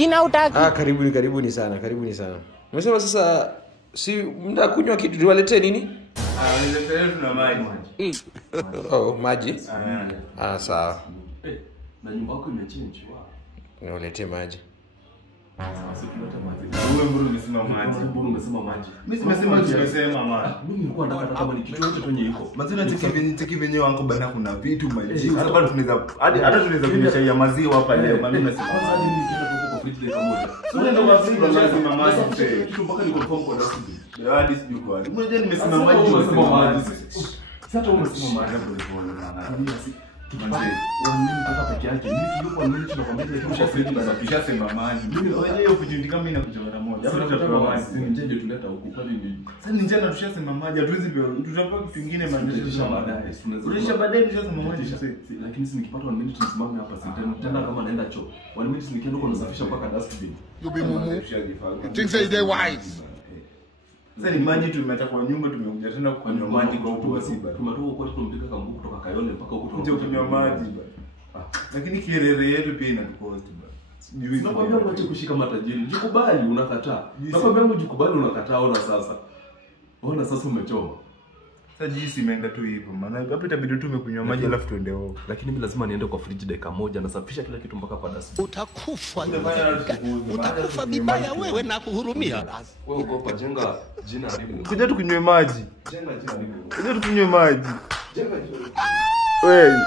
Jina utaki. Karibuni sana. Umesema sasa si mnakunywa kitu niwaletee nini? Niletee tuna maji. Maji? Sawa. Na nyumba yako imechange Niwaletee maji. Sasa tunaleta maji. Wewe mbona unasema maji? Mbona unasema maji? Mimi nimesema maji. Mimi nilikuwa nataka kama ni kitu chochote kwenye iko. Mazina tiki venye wangu bana kuna vitu maji. Sasa bado tunaweza hata tunaweza kunywa chai ya maziwa hapa leo. Mimi nasema kwanza hadi mimi kitu kwa fridge dakika moja. Sio ndio basi tunasema maji mzee. Kitu mpaka ni confirm kwa dustbin. Ndio hadi sijui kwa. Mmoja nimesema maji tunasema maji. Sasa umesema maji hapo ndipo na. Manze, wanini kaka peke yake. Mimi tulikuwa nini tunakwambia tushasema maji. Mimi wenyewe opportunity kama mimi nakuja mara moja. Sasa tutatoa maji. Nje ndio tuleta huko kwani ni. Sasa ni njana tushasema maji. Hatuwezi tutapaka kitu kingine maandisha baadaye. Tunaisha baadaye tushasema maji sasa. Lakini si nikipata 1 minute tusimame hapa tena kama naenda choo. 1 minute nikienda huko nasafisha mpaka dustbin. You be mumu. Things say they wise. Sasa ni maji tumeta kwa nyumba tumekuja tena kunywa maji kwa huko Wasiba. Tumetoka huko tumpika kambuku kutoka Kayole mpaka huko tunakunywa maji bana. Lakini kirere yetu pia inacost bana. Sijui. Nakwambia unaacha kushika matajiri. Jikubali unakataa. Nakwambia mjikubali unakataa ona sasa umechoma. Sasa jinsi imeenda tu hivyo. Maana hapo itabidi tu umekunywa maji alafu tuende huko. Lakini mimi lazima niende kwa fridge dakika moja nasafisha kila kitu mpaka kwa dustbin. Utakufa vibaya wewe na kuhurumia. Wewe uko jenga jina haribu. Kuja tukunywe maji. Jenga jina haribu. Kuja tukunywe maji. Jenga jina. Wewe